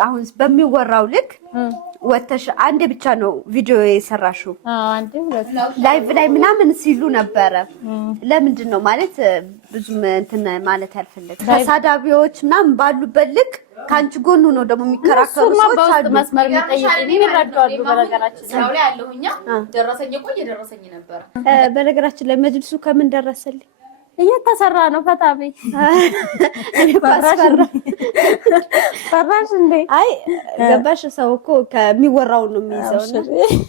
አሁን በሚወራው ልክ ወተሽ አንዴ ብቻ ነው ቪዲዮ የሰራሽው? አንዴ ላይቭ ላይ ምናምን ሲሉ ነበረ። ለምንድን ነው ማለት ብዙም እንትን ማለት ያልፈለግ ተሳዳቢዎች ምናምን ባሉበት ልክ ካንቺ ጎኑ ነው ደግሞ የሚከራከሩ ሰዎች አሉ። መስመር የሚጠይቁኝ ይረዳሉ። በነገራችን ላይ ያለውኛ ደረሰኝ ደረሰኝ ነበር። በነገራችን ላይ መጅልሱ ከምን ደረሰልኝ? እየተሰራ ነው። ፈታቤ ፈራሽ እንዴ? አይ ገባሽ? ሰው እኮ ከሚወራው ነው የሚይዘው።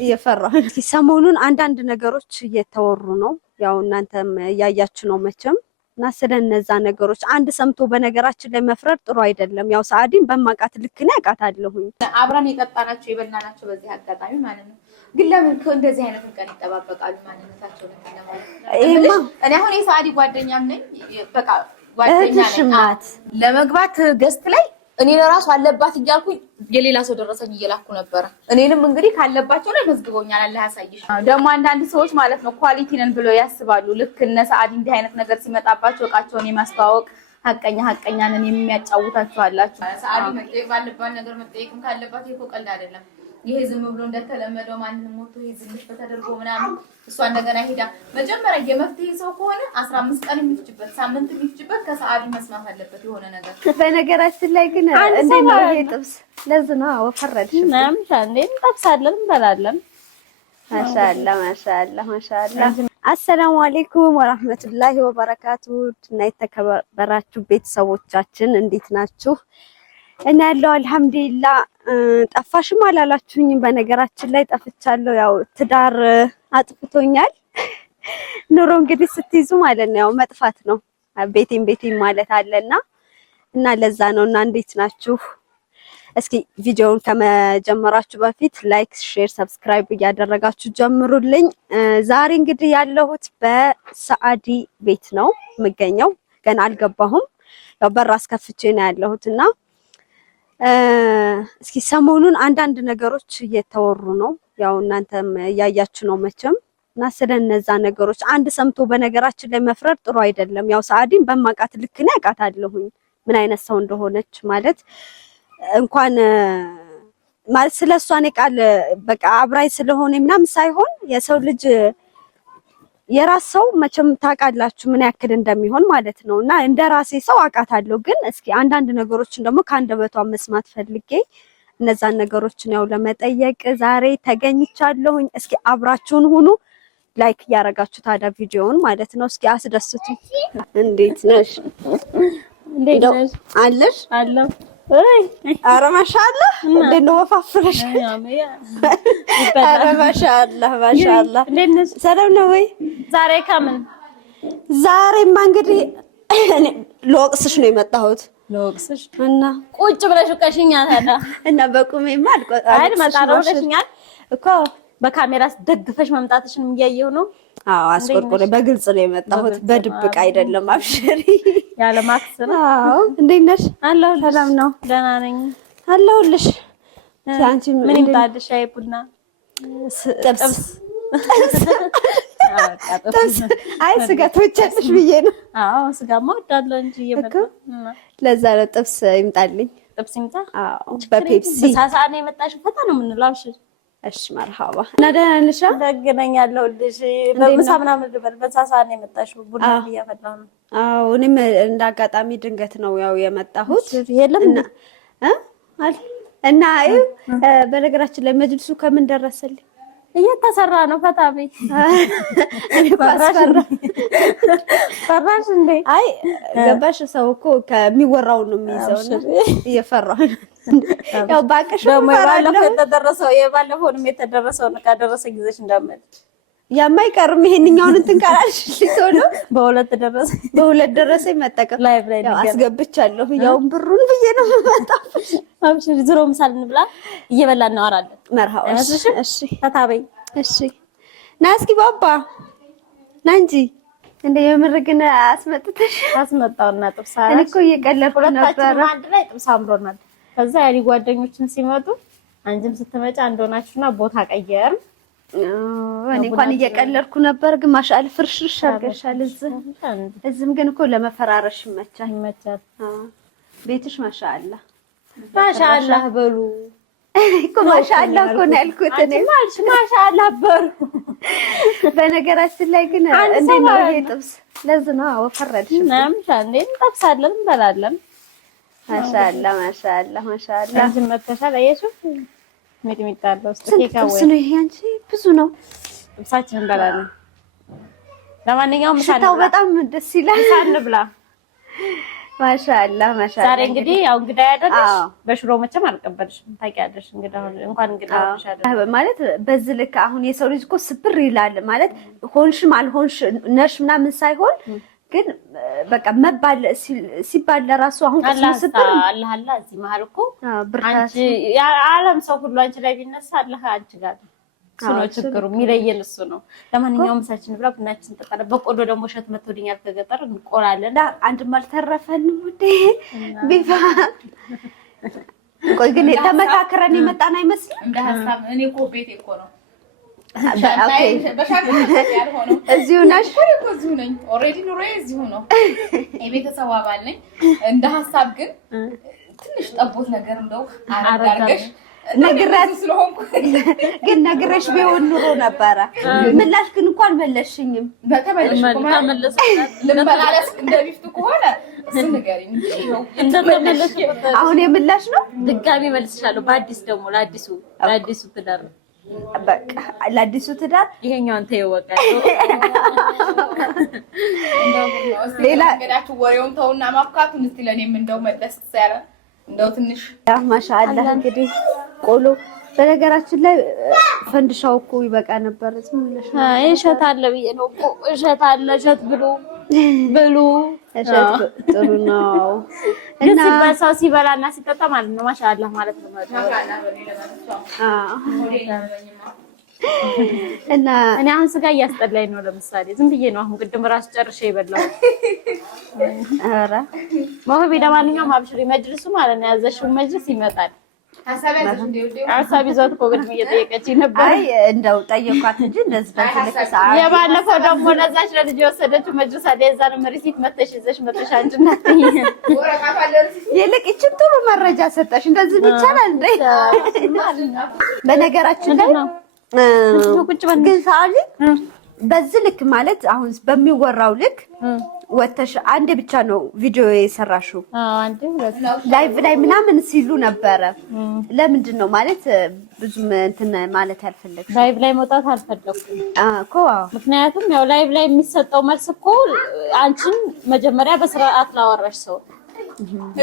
እየፈራሁ ሰሞኑን አንዳንድ ነገሮች እየተወሩ ነው። ያው እናንተም እያያችሁ ነው መቼም እና ስለነዛ ነገሮች አንድ ሰምቶ በነገራችን ላይ መፍረድ ጥሩ አይደለም። ያው ሰዓዲን በማቃት ልክ ነው ያቃታለሁኝ። አብረን የጠጣናቸው የበላናቸው በዚህ አጋጣሚ ማለት ነው። ግን ለምን እንደዚህ አይነት ቀን ይጠባበቃሉ? ማንነታቸው ነው። እኔ አሁን የሰዓዲ ጓደኛም ነኝ። በቃ ጓደኛ ነኝ። ለመግባት ገስት ላይ እኔ ለራሱ አለባት እያልኩኝ የሌላ ሰው ደረሰኝ እየላኩ ነበር። እኔንም እንግዲህ ካለባቸው ላይ መዝግቦኛል። አላህ ያሳይሽ። ደግሞ አንዳንድ ሰዎች ማለት ነው ኳሊቲ ነን ብለው ያስባሉ። ልክ እነ ሰዓዲ እንዲህ አይነት ነገር ሲመጣባቸው እቃቸውን የማስተዋወቅ ሀቀኛ ነን የሚያጫውታቸው አላችሁ። ሰዓዲ መጠየቅ ባለባት ነገር መጠየቅም ካለባት ይሄ ቀልድ አይደለም። ይሄ ዝም ብሎ እንደተለመደው ማንንም ሞቶ ይሄ ዝምሽ በተደርጎ ምናምን እሷ እንደገና ሄዳ መጀመሪያ የመፍትሄ ሰው ከሆነ 15 ቀን የሚፍጅበት ሳምንት የሚፍጅበት ከሰዓዲ መስማት አለበት የሆነ ነገር። በነገራችን ላይ ግን እንዴ ነው ይሄ ጥብስ ለዝና ወፈረድሽ ምናምን እንዴ እንጠብሳለን እንበላለን። ማሻአላ አሰላሙ አለይኩም ወራህመቱላሂ ወበረካቱ። እና የተከበራችሁ ቤተሰቦቻችን እንዴት ናችሁ? እና ያለው አልሐምዱሊላህ። ጠፋሽም አላላችሁኝም። በነገራችን ላይ ጠፍቻለሁ። ያው ትዳር አጥፍቶኛል። ኑሮ እንግዲህ ስትይዙ ማለት ነው ያው መጥፋት ነው። ቤቴን ማለት አለና እና ለዛ ነው። እና እንዴት ናችሁ? እስኪ ቪዲዮውን ከመጀመራችሁ በፊት ላይክ፣ ሼር፣ ሰብስክራይብ እያደረጋችሁ ጀምሩልኝ። ዛሬ እንግዲህ ያለሁት በሰዓዲ ቤት ነው የምገኘው። ገና አልገባሁም። ያው በር አስከፍቼ ነው ያለሁትና እስኪ ሰሞኑን አንዳንድ ነገሮች እየተወሩ ነው። ያው እናንተም እያያችሁ ነው መቼም እና ስለነዛ ነገሮች አንድ ሰምቶ በነገራችን ላይ መፍረድ ጥሩ አይደለም። ያው ሰዓዲን በማቃት ልክ ነው ያቃታለሁኝ ምን አይነት ሰው እንደሆነች ማለት እንኳን ማለት ስለሷ እኔ ቃል በቃ አብራይ ስለሆነ ምናምን ሳይሆን የሰው ልጅ የራስ ሰው መቼም ታውቃላችሁ ምን ያክል እንደሚሆን ማለት ነው። እና እንደራሴ ሰው አውቃታለሁ። ግን እስኪ አንዳንድ ነገሮችን ደግሞ ከአንደበቷ መስማት ፈልጌ እነዛን ነገሮችን ያው ለመጠየቅ ዛሬ ተገኝቻለሁኝ። እስኪ አብራችሁን ሁኑ። ላይክ እያደረጋችሁ ታዲያ ቪዲዮውን ማለት ነው። እስኪ አስደስቱ። እንዴት ነሽ? እንዴት ነሽ? አለሽ? አለሁ። ኧረ ማሻአላህ እንዴት ነው ወፋፍረሽ? ኧረ ማሻአላህ እንዴት ነሽ? ሰላም ነው ወይ? ዛሬ ከምን ዛሬማ እንግዲህ እኔ ለወቅስሽ ነው የመጣሁት። ለወቅስሽ እና ቁጭ ብለሽ ቀሽኛል ታዲያ እና በቁሜማ አይደል መጣለው ቀሽኛል እኮ በካሜራ ደግፈሽ መምጣትሽን እያየሁ ነው። አዎ አስቆርቆሬ በግልጽ ነው የመጣሁት፣ በድብቅ አይደለም። አብሽሪ ያለ ማክስ ነው። አዎ እንዴት ነሽ? አለሁ። ሰላም ነው? ደህና ነኝ አለሁልሽ። አንቺ ምን ይምጣልሽ? ሻይ ቡና፣ ጥብስ አይ ስጋ ትወጫለሽ ብዬ ነው። አዎ ስጋማ እወዳለሁ እንጂ እየመጣሁ ለዛ ነው ጥብስ ይምጣልኝ። ጥብስ ይምጣ? አዎ በፔፕሲ በሳሳ ነው የመጣሽው? ፈታ ነው የምንለው። አብሽሪ። እሺ መርሃባ። እና ደህና ነሽ? ደግነኛለሁ ልጅ በምሳ ምናምን ልበል። በሳሳ ነው የመጣሽው? ቡና እያፈላሁ ነው። አዎ እኔም እንዳጋጣሚ ድንገት ነው ያው የመጣሁት። የለም እና በነገራችን ላይ መጅልሱ ከምን ደረሰልኝ? እየተሰራ ነው። ፈታቤ ፈራሽ እንዴ? አይ ገባሽ? ሰው እኮ ከሚወራው ነው የሚይዘው። እየፈራሁ ያው ባቀሽ ደግሞ የባለፈውንም የተደረሰውን ዕቃ ደረሰ ጊዜሽ እንዳመል ያማይቀርም ይሄንኛውን እንትን ካላልሽ ቶሎ በሁለት ደረሰ መጠቀም ላይቭ ላይ አስገብቻለሁ። ያውን ብሩን ብዬ ነው የምመጣው። አብሽሪ። ዝሮ ምሳል እንብላ፣ እየበላን ነው አራለ መርሃባ። እሺ ፈታበይ። እሺ ና እስኪ ባባ ና እንጂ እንደ የምር ግን አስመጣውና ጥብስ አራ። እኔ እኮ እየቀለድኩ ነበር። አንድ ላይ ጥብስ አምሮናል። ከዛ ያሊ ጓደኞችን ሲመጡ አንቺም ስትመጪ አንድ ሆናችሁና ቦታ ቀየር። እኔ እንኳን እየቀለድኩ ነበር። ግን ማሻአላህ ፍርሽርሽ አድርገሻል። እዚህም ግን እኮ ለመፈራረሽ ይመቻል። ይመቻል። ቤትሽ ማሻአላህ ማሻአላህ በሉ እኮ ማሻአላህ እኮ ነው ያልኩት እኔ ማሻአላህ በሉ። በነገራችን ላይ ግን እንዴት ነው ይሄ ጥብስ? ለዚህ ነው ወፈረድሽ? እንዴ እንጠብሳለን እንበላለን። ማሻአላህ ማሻአላህ ማሻአላህ። አንቺ መተሻል አየሽው? ሚጥሚጣ አለው ጥብስ ነው ይሄ። አንቺ ብዙ ነው። ጥብሳችን እንበላለን። ለማንኛውም ሽታው በጣም ደስ ይላል። ሳንብላ ማሻአላህ ማሻአላህ። ዛሬ እንግዲህ ያው እንግዳ ያደረሽ በሽሮ መቼም አልቀበልሽም ታውቂያለሽ። እንኳን እንግዳ ሆነሻል ማለት በዚህ ልክ አሁን የሰው ልጅ እኮ ስብር ይላል ማለት ሆንሽም አልሆንሽ ነሽ ምናምን ሳይሆን ግን በቃ መባል ሲባል ለራሱ አሁን ቅስሙ ስብር አላህ እዚህ መሀል እኮ አንቺ የዓለም ሰው ሁሉ አንቺ ላይ ቢነሳ አላህ አንቺ ጋር እሱ ነው ችግሩ። የሚለየን እሱ ነው። ለማንኛውም ምሳችን ብላ ቡናችን እንጠጣለን። በቆሎ ደግሞ እሸት መጥቶልኛል ከገጠር እንቆላለን። አንድም አልተረፈንም ውዴ ቢፋ። ቆይ ግን ተመካክረን የመጣን አይመስልም እንደ ሀሳብ። እኔ እኮ ቤቴ እኮ ነው እዚሁ ነሽ? እዚሁ ነኝ። ኦልሬዲ ኑሮዬ እዚሁ ነው። የቤተሰብ አባል ነኝ። እንደ ሀሳብ ግን ትንሽ ጠቦት ነገር እንደው አረጋግሽ ነግራት ስለሆንኩ ግን ነግረሽ ቢሆን ኑሮ ነበረ። ምላሽ ግን እንኳን መለሽኝም። በተመለሽ ልመላለስ እንደቢፍቱ ከሆነ ስንገሪኝ እንደተመለሽ አሁን የምላሽ ነው። ድጋሚ መልስሻለሁ። በአዲስ ደግሞ ለአዲሱ ትዳር በቃ ለአዲሱ ትዳር ይሄኛውን ተይወቀ ሌላ ገዳችሁ ወሬውን ተውና ማፍካቱን እስቲ ለኔም እንደው መለስ ያለ እንደው ትንሽ ማሻአላህ። እንግዲህ ቆሎ በነገራችን ላይ ፈንድሻው እኮ ይበቃ ነበር። ዝም ብለሽ እሸት አለ ብዬ ነው እኮ እሸት አለ። እሸት ብሉ እሸት ጥሩ ነው እና ሰው ሲበላና ሲጠጣ ማለት ነው ማሻአላህ ማለት ነው። እና እኔ አሁን ስጋ እያስጠላኝ ነው። ለምሳሌ ዝም ብዬ ነው አሁን ቅድም ራስ ጨርሼ የበላው። ኧረ ማህበብ ለማንኛውም አብሽሪ መጅልሱ ማለት ነው። ያዘሽው መጅልስ ይመጣል። ሀሳብ ይዟት እኮ ቅድም እየጠየቀችኝ ነበር። አይ እንደው ጠየኳት እንጂ እንደዚህ በትልቅ ሰዓት የባለፈው ደግሞ ለዛች ለልጅ የወሰደችው መጅልስ አለ። የዛንም ሪሲት መተሽ ይዘሽ መተሽ አንቺ እናትኝ ይልቅ ይችም ጥሩ መረጃ ሰጠሽ። እንደዚህ ይቻላል እንዴ? በነገራችን ላይ ግን ሳሊ በዚህ ልክ ማለት አሁን በሚወራው ልክ ወተሽ አንዴ ብቻ ነው ቪዲዮ የሰራሽው። አንዴ ላይቭ ላይ ምናምን ሲሉ ነበረ። ለምንድን ነው ማለት ብዙም እንትን ማለት ያልፈለግሽ? ላይቭ ላይ መውጣት አልፈለኩም እኮ። ምክንያቱም ያው ላይቭ ላይ የሚሰጠው መልስ እኮ አንቺን መጀመሪያ በስርዓት ላወራሽ ሰው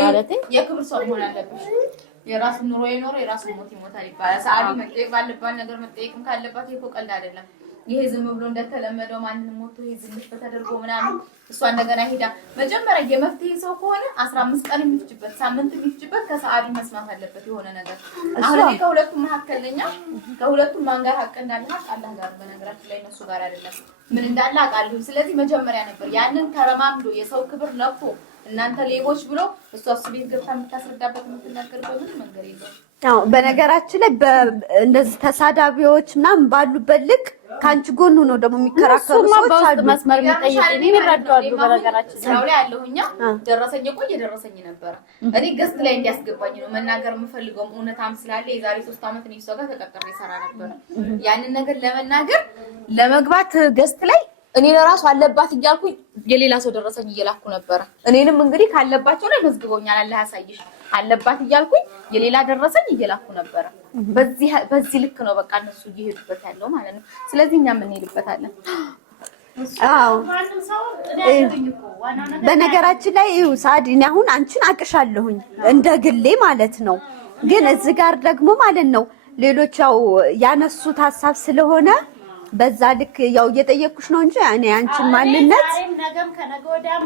ማለት የክብር ሰው መሆን አለብሽ። የራስ ኑሮ ይኖር የራስ ሞት ይሞታል ይባላል። ሰዓዲ መጠየቅ ባለባት ነገር መጠየቅም ካለባት ይሄ ቀልድ አይደለም። ይሄ ዝም ብሎ እንደተለመደው ማንንም ሞቶ ይሄ ዝም ተደርጎ ምናምን እሷ እንደገና ሄዳ መጀመሪያ የመፍትሄ ሰው ከሆነ 15 ቀን የሚፍጭበት ሳምንት የሚፍጭበት ከሰዓዲ መስማት አለበት የሆነ ነገር። አሁን እኔ ከሁለቱም መካከል ነኝ። ከሁለቱም ማን ጋር ሀቅ እንዳለ አላህ ጋር በነገራችን ላይ እነሱ ጋር አይደለም ምን እንዳለ አውቃለሁ። ስለዚህ መጀመሪያ ነበር ያንን ተረማምዶ የሰው ክብር ለቆ እናንተ ሌቦች ብሎ እሷ ቤት ገብታ የምታስረዳበት የምትናገርበት ምን መንገድ የለም። አዎ በነገራችን ላይ እንደዚህ ተሳዳቢዎች ምናምን ባሉበት ልክ ካንቺ ጎኑ ነው ደግሞ የሚከራከሩ ሰዎች አሉ። መስመር የሚጠይቁኝ ይረዳሉ። በነገራችን ስራው ላይ ያለሁኛ ደረሰኝ እኮ እየደረሰኝ ነበር። እኔ ገስት ላይ እንዲያስገባኝ ነው መናገር የምፈልገው እውነታም ስላለ የዛሬ 3 አመት ነው እሷ ጋር ተቀጥሬ ሰራ ነበር። ያንን ነገር ለመናገር ለመግባት ገስት ላይ እኔ ለራሱ አለባት እያልኩኝ የሌላ ሰው ደረሰኝ እየላኩ ነበር። እኔንም እንግዲህ ካለባቸው ላይ መዝግቦኛል አላህ ያሳይሽ አለባት እያልኩኝ የሌላ ደረሰኝ እየላኩ ነበር። በዚህ ልክ ነው በቃ እነሱ እየሄዱበት ያለው ማለት ነው። ስለዚህ እኛም እንሄድበታለን። አዎ በነገራችን ላይ ሳዲ እኔ አሁን አንቺን አቅሻለሁኝ እንደ ግሌ ማለት ነው። ግን እዚህ ጋር ደግሞ ማለት ነው ሌሎች ያው ያነሱት ሀሳብ ስለሆነ በዛ ልክ ያው እየጠየኩሽ ነው እንጂ እኔ አንቺን ማንነት ነገም ከነገ ወዲያም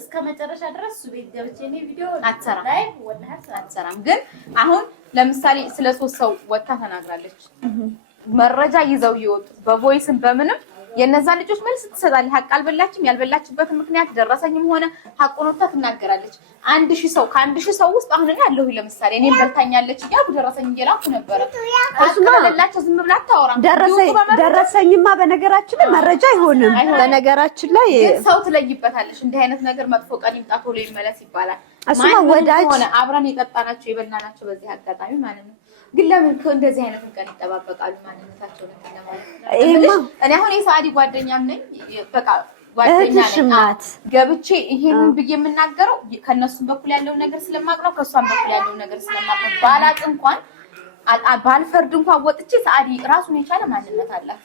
እስከ መጨረሻ ድረስ ቤት ገብቼ እኔ ቪዲዮ አትሰራም። ግን አሁን ለምሳሌ ስለ 3 ሰው ወጣ ተናግራለች። መረጃ ይዘው ይወጡት በቮይስም በምንም የነዛ ልጆች መልስ ትሰጣለች። ሀቅ አልበላችም ያልበላችበት ምክንያት ደረሰኝም ሆነ ሀቁን ወጣ ትናገራለች። 1000 ሰው ከ1000 ሰው ውስጥ አሁን እኔ አለሁ ለምሳሌ እኔም በልታኛለች እያልኩ ደረሰኝ እየላኩ ነበረ። አስማለላችሁ ዝም ብላ አታወራም። ደረሰኝማ በነገራችን ላይ መረጃ አይሆንም። በነገራችን ላይ ሰው ትለይበታለሽ። እንዲህ አይነት ነገር መጥፎ ቀን ይምጣ ቶሎ ይመለስ ይባላል። አስማ ወዳጅ ሆነ አብረን የጠጣናቸው የበላናቸው በዚህ አጋጣሚ ማለት ነው። ግን ለምን እንደዚህ አይነት ቀን ይጠባበቃሉ? ማንነታቸው ነው ማለት እኔ አሁን የሳዲ ጓደኛም ነኝ በቃ ጓደኛ ገብቼ ይሄንን ብዬ የምናገረው ከነሱም በኩል ያለው ነገር ስለማቅ ነው፣ ከሷም በኩል ያለው ነገር ስለማቅ ነው። ባላቅ እንኳን ባልፈርድ እንኳን ወጥቼ ሳዲ ራሱን የቻለ ማንነት አላት፣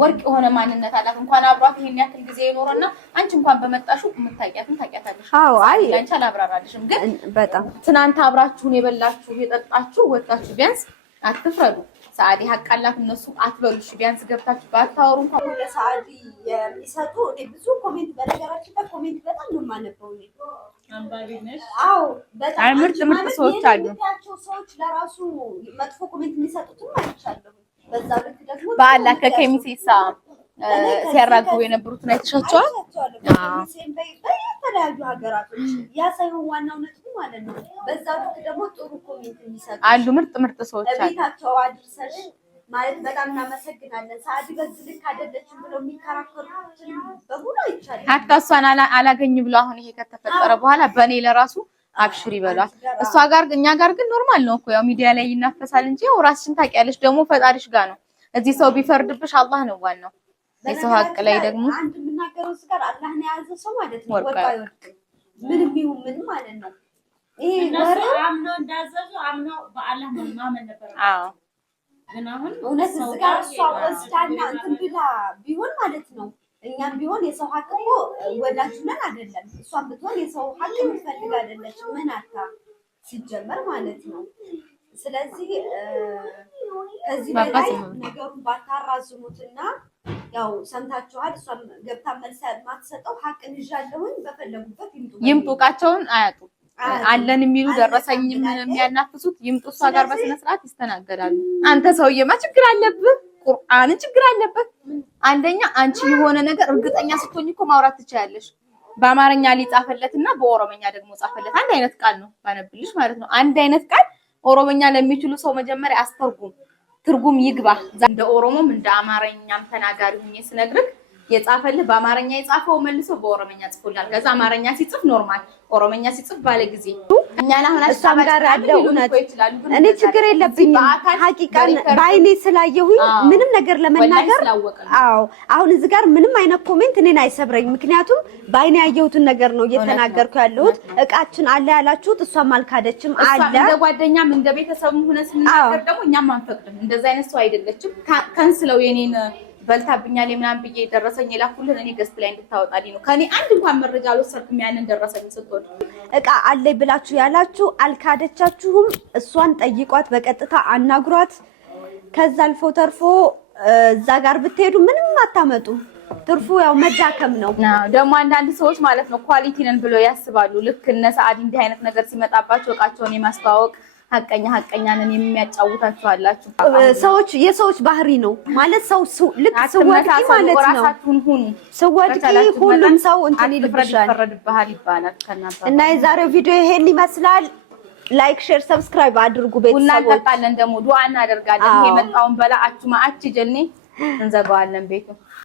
ወርቅ የሆነ ማንነት አላት። እንኳን አብሯት ይሄን ያክል ጊዜ ይኖርና አንቺ እንኳን በመጣሽው የምታውቂያትን ታውቂያታለሽ። አዎ አይ አንቺ አላብራራልሽም። ግን በጣም ትናንት አብራችሁን የበላችሁ የጠጣችሁ ወጣችሁ ቢያንስ አትፍረዱ። ሳዲ ሀቅ አላት እነሱ አትበሉሽ። ቢያንስ ገብታችሁ ባታወሩ እንኳን ለሳዲ የሚሰጡ ብዙ ኮሜንት በነገራችን ላይ ኮሜንት በጣም ነው የማነበው እኔ አንባቢ ነሽ። አዎ በጣም ምርጥ ሰዎች አሉ። ሰዎች ለራሱ መጥፎ ኮሜንት የሚሰጡትም አይቻለሁ። በዛ ልክ ደግሞ በአላ ከኬሚሴሳ ሲያራግቡ የነበሩትን አይተሻቸዋል? በተለያዩ ሀገራቶች ያ ሳይሆን ዋናው ነጥቡ ማለት ነው። በዛ ልክ ደግሞ ጥሩ ኮሜንት የሚሰጡ አሉ። ምርጥ ሰዎች አሉ። ቤታቸው አድርሰሽ ማለት በጣም እናመሰግናለን። ሳዲ በዚህ ልክ አይደለችም ብለው የሚከራከሩትን በሙሉ አይቻልም። ሀታ እሷን አላገኝ ብሎ አሁን ይሄ ከተፈጠረ በኋላ በእኔ ለራሱ አብሽር ይበሏል። እሷ ጋር እኛ ጋር ግን ኖርማል ነው እኮ ያው ሚዲያ ላይ ይናፈሳል እንጂ ራስሽን ታውቂያለሽ። ደግሞ ፈጣሪሽ ጋር ነው። እዚህ ሰው ቢፈርድብሽ አላህ ነው ዋናው። የሰው ሀቅ ላይ ደግሞ አንድ የምናገረው ስጋር አላህን የያዘ ሰው ማለት ነው ወርቅ አይወድቅም። ምንም ይሁን ምን ማለት ነው። ይሄ ወሬ አምኖ እንዳዘዙ አምኖ በአላህ ማመን ነበር። አዎ ግን አሁን እውነት ስጋር እሷ ወስዳና እንትን ብላ ቢሆን ማለት ነው። እኛም ቢሆን የሰው ሀቅ እኮ ወዳጅ ነን አይደለም። እሷም ብትሆን የሰው ሀቅ የምትፈልግ አይደለችም። ምን አታ ሲጀመር ማለት ነው። ስለዚህ ከዚህ በላይ ነገሩን ባታራዝሙትና ያው ሰምታችኋል። እሷም ገብታ መልስ ማትሰጠው ሀቅን ይዣለሁኝ በፈለጉበት ይምጡ። ዕቃቸውን አያጡ አለን የሚሉ ደረሰኝ የሚያናፍሱት ይምጡ። እሷ ጋር በስነ ስርዓት ይስተናገዳሉ። አንተ ሰውዬማ ችግር አለብህ። ቁርአንን ችግር አለበት። አንደኛ አንቺ የሆነ ነገር እርግጠኛ ስትሆኝ እኮ ማውራት ትችያለሽ። በአማርኛ ሊጻፈለትና በኦሮሞኛ ደግሞ ጻፈለት አንድ አይነት ቃል ነው ባነብልሽ ማለት ነው። አንድ አይነት ቃል ኦሮሞኛ ለሚችሉ ሰው መጀመሪያ አስተርጉም፣ ትርጉም ይግባ። እንደ ኦሮሞም እንደ አማርኛም ተናጋሪ ሆኜ ስነግርህ የጻፈልህ በአማርኛ የጻፈው መልሶ በኦሮሞኛ ጽፎላል። ከዛ አማርኛ ሲጽፍ ኖርማል፣ ኦሮሞኛ ሲጽፍ ባለ ጊዜ እኛ ለአሁን እሷም ጋር ያለው እውነት እኔ ችግር የለብኝም። ሐቂቃን ባይኔ ስላየሁኝ ምንም ነገር ለመናገር አዎ፣ አሁን እዚህ ጋር ምንም አይነት ኮሜንት እኔን አይሰብረኝ። ምክንያቱም ባይኔ ያየሁትን ነገር ነው እየተናገርኩ ያለሁት። እቃችን አለ ያላችሁት እሷም አልካደችም አለ። እንደ ጓደኛም እንደ ቤተሰብም ሆነ ስንናገር ደግሞ እኛም አንፈቅድም። እንደዛ አይነት ሰው አይደለችም። ከንስለው የኔን በልታብኛል ምናምን ብዬ ደረሰኝ የላኩልን እኔ ገስት ላይ እንድታወጣልኝ ነው። ከኔ አንድ እንኳን መረጃ አልወሰድኩም። ያንን ደረሰኝ ስትወድ እቃ አለይ ብላችሁ ያላችሁ አልካደቻችሁም። እሷን ጠይቋት፣ በቀጥታ አናግሯት። ከዛ አልፎ ተርፎ እዛ ጋር ብትሄዱ ምንም አታመጡ። ትርፉ ያው መዳከም ነው። ደግሞ አንዳንድ ሰዎች ማለት ነው ኳሊቲ ነን ብለው ያስባሉ። ልክ እነ ሰዓዲ እንዲህ አይነት ነገር ሲመጣባቸው እቃቸውን የማስተዋወቅ ሀቀኛ ነን የሚያጫውታችሁ አላችሁ። ሰዎች የሰዎች ባህሪ ነው ማለት ሰው ልክ ስወድቂ ማለት ነው። ራሳችሁን ሁኑ። ስወድቂ ሁሉም ሰው እንትን ይልብሻል ይባላል። እና የዛሬው ቪዲዮ ይሄን ይመስላል። ላይክ፣ ሼር፣ ሰብስክራይብ አድርጉ። ቤተሰቦች እናጠቃለን ደግሞ ዱአ እናደርጋለን። ይሄ የመጣውን በላአችሁ ማአች ጀልኔ እንዘጋዋለን ቤቱ